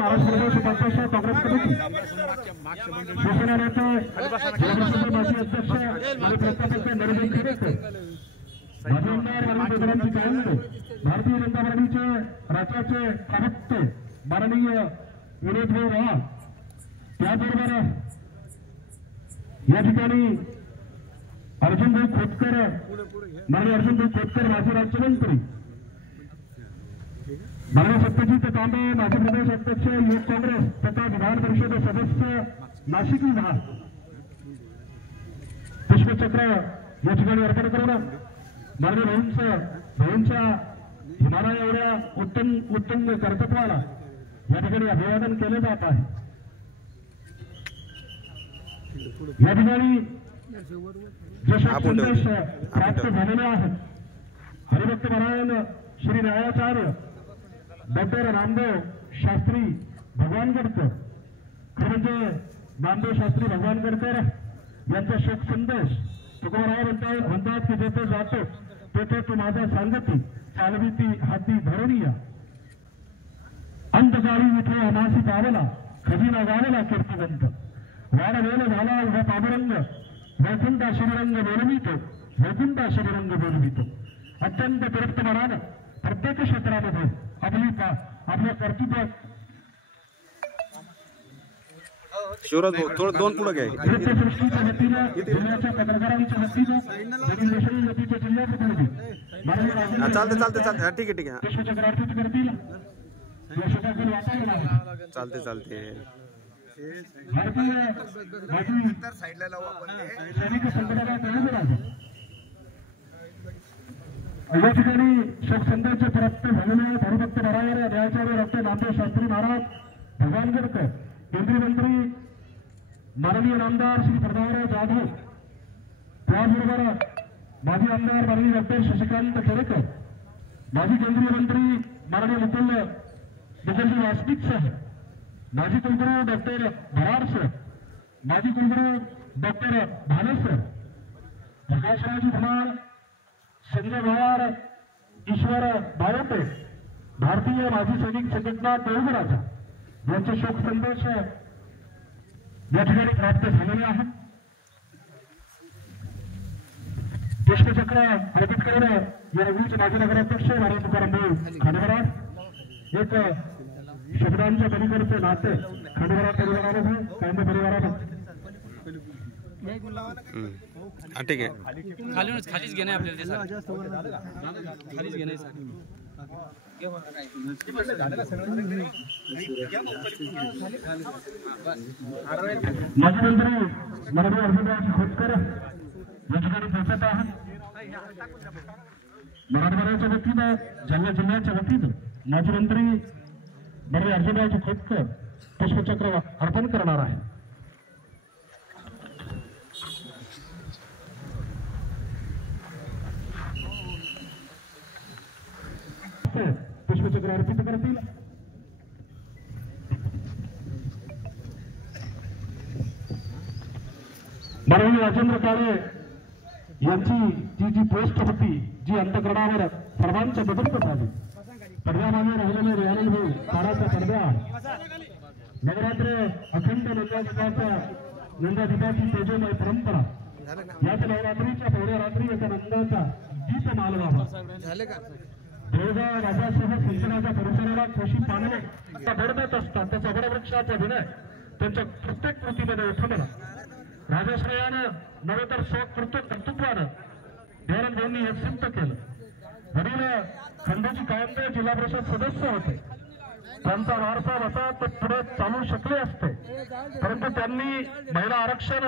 महाराष्ट्र प्रदेश उपाध्यक्ष काँग्रेस कमिटी शिवसेना नेते माजी अध्यक्ष आणि प्रस्थापक नरेंद्र खेडेकर माजी आमदार वरुणजी कायंदे भारतीय जनता पार्टीचे राज्याचे प्रवक्ते माननीय विनोदभाऊ राव त्याचबरोबर या ठिकाणी अर्जुनभाऊ खोतकर माननीय अर्जुनभाऊ खोतकर माजी राज्यमंत्री माननीय सत्यजित तांबे माजी प्रदेश अध्यक्ष युवक काँग्रेस तथा विधान परिषद सदस्य नाशिक विभाग पुष्पचक्र या ठिकाणी अर्पण करून माननीय भाऊंच्या हिमालय एवढ्या उत्तम कर्तृत्वाला या ठिकाणी अभिवादन केले जात आहे। या ठिकाणी संदेश प्राप्त झालेले आहेत। हरिभक्त परायण श्री न्यायाचार्य डॉक्टर रामदेव शास्त्री भगवानगडकर खरे नामदेव शास्त्री भगवानगडकर यांचा शोक संदेश तुकोबराव म्हणतात की जेथे जातो तेथे तू माझा सांगती चालविती हाती धरणीया अंतकाळी विठे अनासी पावला खजिना गावला कीर्तिवंत वाड वेल झाला उभा पाबरंग वैकुंठ शिवरंग बोलवितो वैकुंठ शिवरंग बोलवितो अत्यंत तृप्त मनानं प्रत्येक क्षेत्रामध्ये आपलं कर्तृत्व शिवराज थोडं दोन पुढे घ्या सृष्टीच्या वतीनं जिल्ह्याच्या पत्रकारांच्या वतीनं वतीच्या जिल्ह्याचे चालते ठीक आहे पुष्पचक्र अर्पित करतील चालते भारतीय सैनिक संघटना या ठिकाणी शोक संदेश प्राप्त झालेले आहेत। हरिभक्त परायण न्यायाचार्य डॉक्टर नामदेव शास्त्री महाराज भगवानगडकर केंद्रीय मंत्री माननीय आमदार श्री प्रतापराव जाधव त्याचबरोबर माजी आमदार माननीय डॉक्टर शशिकांत खेडेकर माजी केंद्रीय मंत्री माननीय मुकुलजी वासनिक सर माजी कुलगुरू डॉक्टर भरार सर माजी कुलगुरू डॉक्टर भाले सर प्रकाशराज धमाळ संजय भवार ईश्वर बायोटे भारतीय माजी सैनिक संघटना देवगराजा यांचे शोक संदेश या ठिकाणी प्राप्त झालेले आहेत। पुष्पचक्र अर्पित करून या रघुवीचे माजी नगराध्यक्ष माननीय तुकाराम भाऊ खांडेबराड एक शब्दांच्या पलीकडचे नाते खांडेबराड परिवाराला कायंदे परिवाराला ठीक आहे खालीच घेणे आपल्याला खालीच घेणे माजी मंत्री माननीय अर्जुनराव खोतकर या ठिकाणी पोहोचत आहेत। मराठवाड्याच्या वतीनं जालना जिल्ह्याच्या वतीनं माजी मंत्री माननीय अर्जुनराव खोतकर पुष्पचक्र अर्पण करणार आहे। पुष्पचक्र अर्पित करतील माननीय राजेंद्र काळे यांची जी पोस्ट होती जी अंतकरणावर सर्वांच्या बदलत झाली पडद्यामागे राहिलेले रेहान भाऊ काळाचा पडद्या नवरात्र अखंड नंदादीपाची तेजोमय परंपरा याच नवरात्रीच्या पहिल्या रात्री एका नंदाचा गीत मालवावा देवगाव राजासह सिंचनाच्या परिसराला खोशी पानवे भरदेत असतात त्याचा वडवृक्षाचा विनय त्यांच्या प्रत्येक कृतीमध्ये उठवला राजश्रयानं नव्हे तर कर्तृत्वानं देवराम भाऊंनी हे सिद्ध केलं। वडील खंडोजी कायंदे जिल्हा परिषद सदस्य होते त्यांचा वारसा होता ते पुढे चालू शकले असते परंतु त्यांनी महिला आरक्षण